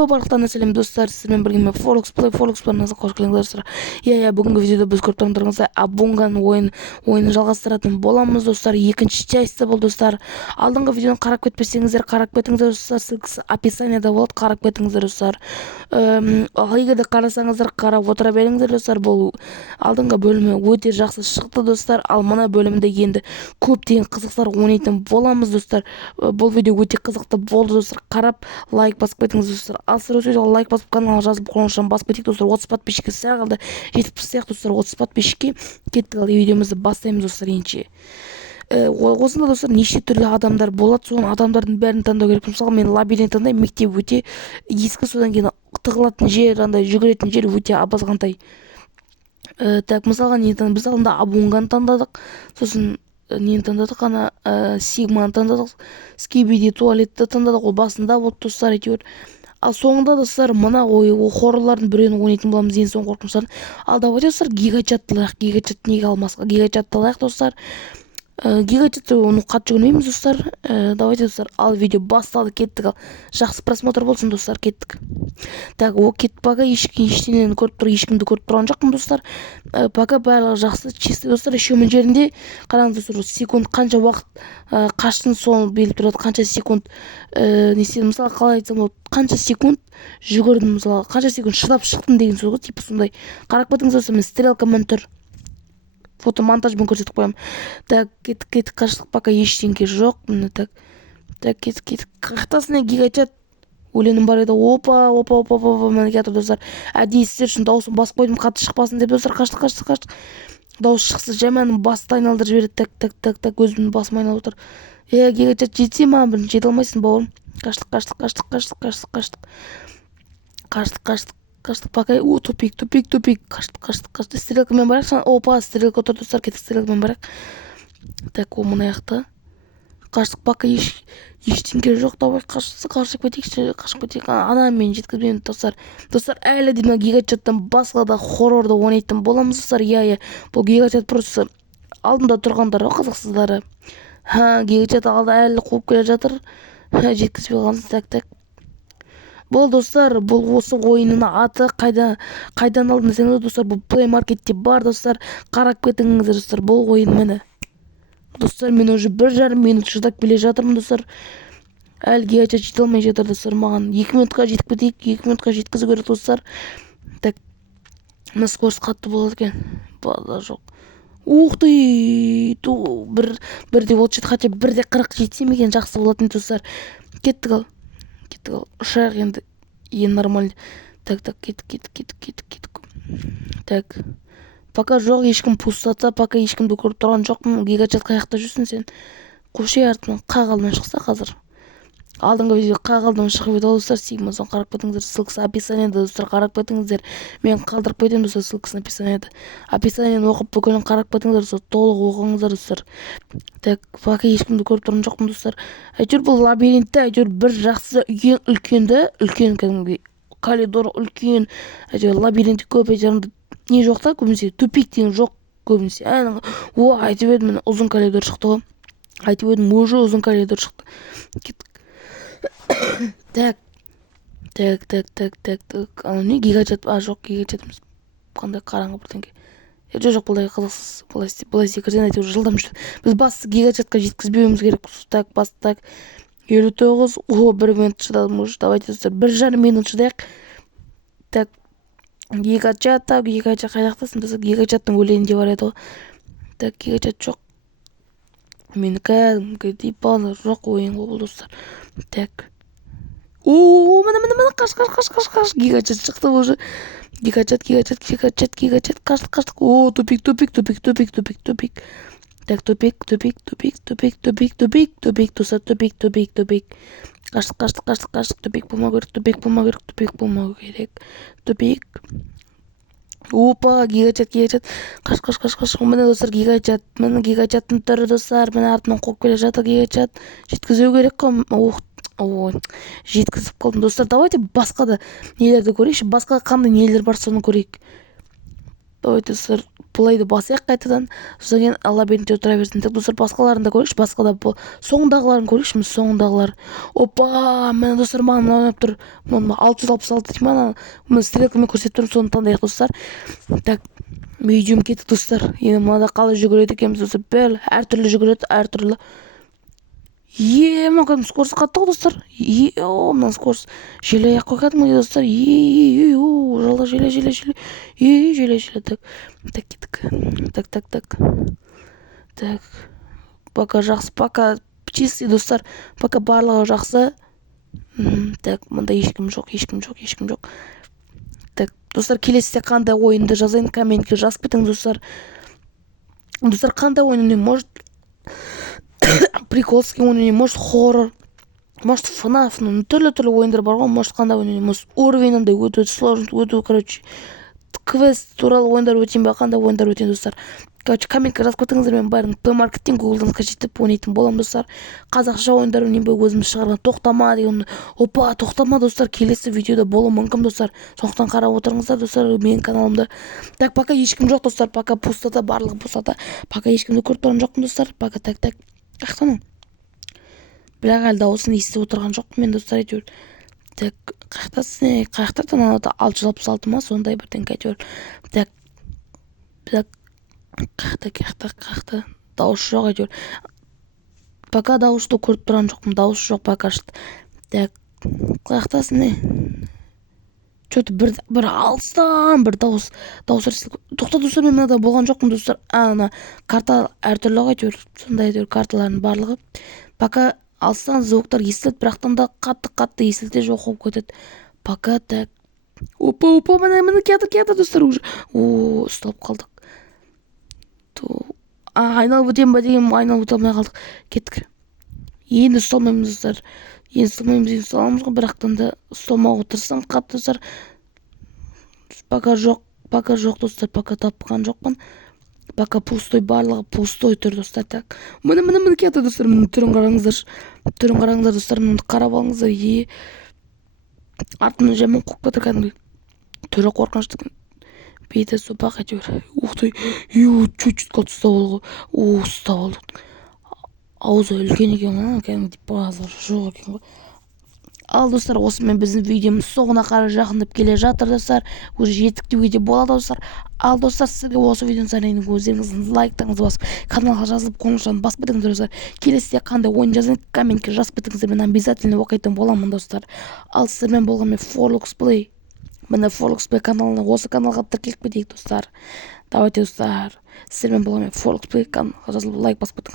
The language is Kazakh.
Йо, барлықтарына сәлем достар, сіздермен бірге мен Forex барыңызға қош келдіңіздер достар. Бүгінгі видеода біз көріп тұрғандарыңыздай Абунган ойынын жалғастыратын боламыз достар. Екінші частьта бұл достар. Алдыңғы видеоны қарап кетпесеңіздер, қарап кетіңіздер достар. Ссылкасы описаниеда болады, қарап кетіңіздер достар. Егер де қарасаңыздар, қарап отыра беріңіздер достар. Бұл алдыңғы бөлімі өте жақсы шықты достар. Ал мына бөлімде енді көптеген қызықтар ойнайтын боламыз достар. Бұл видео өте қызықты болды достар. Қарап лайк басып кетіңіз достар. Ал сіздер осы видеоға лайк басып каналға жазып қоңырауын басып кетейік достар. 30 подписчикке сәл қалды. Жетіп піссек достар, 30 подписчикке кеттік. Ал видеомызды бастаймыз достар. Осында достар неше түрлі адамдар болады. Соның адамдардың бәрін таңдау керек. Мысалы мен лабиринт таңдаймын. Мектеп өте ескі, содан кейін тығылатын жер, андай жүгіретін жер өте абазғантай. Мысалға біз алдында Абунган таңдадық. Сосын нені таңдадық, ана Сигманы таңдадық, Скибиди туалетті таңдадық. Ол басында болды достар әйтеуір. Ал соңында достар мына хоррорлардың біреуін ойнайтын боламыз, ең соң қорқыныштарын. Ал давайте достар гигачатты алайық. Гигачатты неге алмасқа? Гигачатты алайық достар. Гигачатты оны қатты жүгірмейміз достар. Давайте достар, ал видео басталды, кеттік. Ал жақсы просмотр болсын достар, кеттік. Кеттік. Пока ештеңені көріп тұр, ешкімді көріп тұрған жоқпын достар. Пока барлығы жақсы, чисто достар. Еще мына жерінде қараңыз достар, секунд қанша уақыт қаштың соны белгілеп тұрады. Қанша секунд не істедім, мысалы қалай айтсам болады, қанша секунд жүгірдім, мысалы қанша секунд шыдап шықтым деген сөз ғой, типа сондай. Қарап кетіңіз достар, мен стрелкамен тұр. Фотомонтажбен көрсетіп қоямын. Кеттік, қаштық, пока ештеңке жоқ. Кеттік. Қақтасына гигачат өлеңім бар еді. Опа, міне кетір достар. Әдейі сіздер үшін дауысын басып қойдым, қатты шықпасын деп достар. Қаштық. Дауыс шықсы жаман басты айналдырып жібереді. Так, өзімнің басым айналып отыр. Гигачат жетсе ма? Бірін жете алмайсың бауырым. Қаштық, пока. Тупик. Қаштық. Стрелкамен барайық. Опа, стрелка тұр достар, кеттік стрелкамен барайық. Мына яқты. Қаштық, пока ештеңке жоқ. Давай қашып кетейік. Ана мен жеткізбеймін достар. Достар, әлі де гигачаттан басқа да хоррорды ойнайтын боламыз достар. Бұл гигачат просто алдында тұрғандар ғой, қызықсыздары. Гигачат алда әлі қуып келе жатыр. Жеткізбей қалған. Так. Бұл достар, бұл осы ойынның аты қайдан алдың десеңіз достар, бұл Play Marketте бар достар. Қарап кетіңіздер достар, бұл ойын міне. Достар, мен уже 1,5 минут шыдап келе жатырмын достар. Әлі гигачат жете алмай жатыр достар. Маған 2 минутқа жетіп кетейік, 2 минутқа жеткізу керек достар. Так, мына скорость қатты болады екен. База жоқ. Ух ты, бірде 30, хотя бірде 40 жетсем екен жақсы болатын достар. Кеттік ал. Ұшақ енді нормально. Так, кеттік. Так. Пока жоқ, ешкім пустатса, пока ешкімді көріп тұрған жоқпын. Гигачат қаяқта жүрсің сен? Қошай артынан қағалдан шықса қазір. Алдыңғы видео қағалдан шығып еді достар. Сигмадан қарап кетіңіздер. Ссылкасы описаниеда достар, қарап кетіңіздер. Мен қалдырып кетемін достар, ссылкасын описаниеда. Описаниені оқып бүкілін қарап кетіңіздер достар. Толық оқыңыздар достар. Так, пока ешкімді көріп тұрған жоқпын достар. Әйтеуір бұл лабиринтте әйтеуір бір жақсы үлкен кәдімгі коридор үлкен. Әйтеуір лабиринтте көп әйтеуір не жоқ та, көбінесе тупик деген жоқ көбінесе. Айтып едім, ұзын коридор шықты ғой. Айтып едім, уже ұзын коридор шықты. Так. Не гигачат? Жоқ, гигачатымыз қандай қараңғы бірдеңке. Жоқ, бұлай қызықсыз. Бұлай секірден әйтеуір жылдам жүрді. Біз басты гигачатқа жеткізбеуіміз керек. Так, басты. 59. 1 минут шыдадым уже. Давайте достар, 1,5 минут шыдайық. Так. Гигачат қайдақтасын достар. Гигачаттың өлеңінде бар еді ғой. Так, гигачат жоқ. Мен кәдімгі дейпалдар жоқ ойын ғой бұл достар. Так. Мына қаш. Гигачат шықты уже. Гигачат. Қаштық. Тупик. Так, тупик достар, тупик. Қаштық. Тупик болмау керек. Тупик. Опа, гигачат. Қаш. Міне достар, гигачат. Міне гигачаттың түрі достар. Міне артынан қуып келе жатыр гигачат. Жеткізу керек қой. Жеткізіп қалдым достар. Давайте басқа да нелерді көрейікші. Басқа қандай нелер бар соны көрейік. давайте достар плейді басайық қайтадан. Содан кейін лабиринтте отыра берсін. Так достар басқаларын да көрейікші, басқада соңындағыларын көрейікші. Соңындағылар. Опа, міне достар маған мынау тұр. 666 деймін ана. Мен стрелкамен көрсетіп тұрмын, соны таңдайық достар. Так, видеом кеттік достар. Енді мынада қалай жүгіреді екенбіз достар. Бәрі әртүрлі жүгіреді, әртүрлі. Маған скорость қатты ғой достар. Мына скорость желе аяқ қойғадым достар. Жала желе. Желе. Так, кеттік. Так. Пока жақсы, пока чистый достар. Пока барлығы жақсы. Так, мында ешкім жоқ. Так, достар, келесіде қандай ойынды жазайын, комментке жазып кетіңіз достар. Достар, қандай ойын ойнайын, может приколский ойнайын, может хоррор, может FNAF, түрлі ойындар бар ғой, может қандай ойнайын, может уровеньінде өту, сложность өту, короче, квест туралы ойындар өтейін ба, қандай ойындар өтейін достар. Короче, комментке жазып кетіңіздер, мен бәрін Play-Market'тен Google'дан скачать ойнайтын болам достар. Қазақша ойындар ойнайын ба, өзіміз шығарған тоқтама деген. Опа, тоқтама достар, келесі видеода болуы мүмкін достар. Сондықтан қарап отырыңыздар достар менің каналымда. Так, пока ешкім жоқ достар, пока пустата, барлығы пустата. Пока ешкімді көріп тұрған жоқпын достар. Пока так. Қақтаның? Бірақ әлі дауысын естіп отырған жоқпын мен достар, әйтеуір. Так, қақтасың, қақтардан алады 666 ма, сондай бірден әйтеуір. Так. Қақты. Дауыс жоқ әйтеуір. Пока дауысты көріп тұрған жоқпын, дауыс жоқ пока. Так, қақтасың не? Что-то бір алыстан бір дауыс тоқта достар, мен мынада болған жоқпын достар. Ана карта әртүрлі ғой әйтеуір, сондай әйтеуір карталардың барлығы. Пока алыстан звуктар естіледі, бірақтан да қатты естілді, жоқ болып кетеді. Пока так. Опа, міне келді достар уже. Ұсталып қалдық. Айналып өтем ба деген, айналып өте алмай қалдық. Кеттік. Енді ұсталмаймыз достар. Енді ұсталамыз ғой, бірақтан да ұсталмауға тырысам қатты достар. Пока жоқ достар, пока тапқан жоқпын. Пока пустой, барлығы пустой тұр достар. Так, міне кетті достар, міне түрін қараңыздар достар, міне қарап алыңыздар. Артынан жаман қоқ кетір кәдімгі. Түрі қорқынышты. Беті сопақ әйтеуір. Ухтай, чуть-чуть қалды ұстап алды. Ұстап алды. Аузы үлкен екен, кәдімгі базар жоқ екен ғой. Ал достар, осымен біздің видеомыз соңына қарай жақындап келе жатыр достар. Уже жеттік деуге де болады достар. Ал достар, сізге осы видеоны сарайының өздеріңіздің лайктарыңызды басып, каналға жазылып, қоңырауын басып кетіңіздер достар. Келесіде қандай ойын жазайын, комментке жазып кетіңіздер, мен обязательно оқитын боламын достар. Ал сіздермен болған мен Forlux Play. Міне Forlux Play каналына, осы каналға тіркеліп кетейік достар. Давайте достар, сіздермен болған мен Forlux Play каналға жазылып, лайк басып кетіңіздер.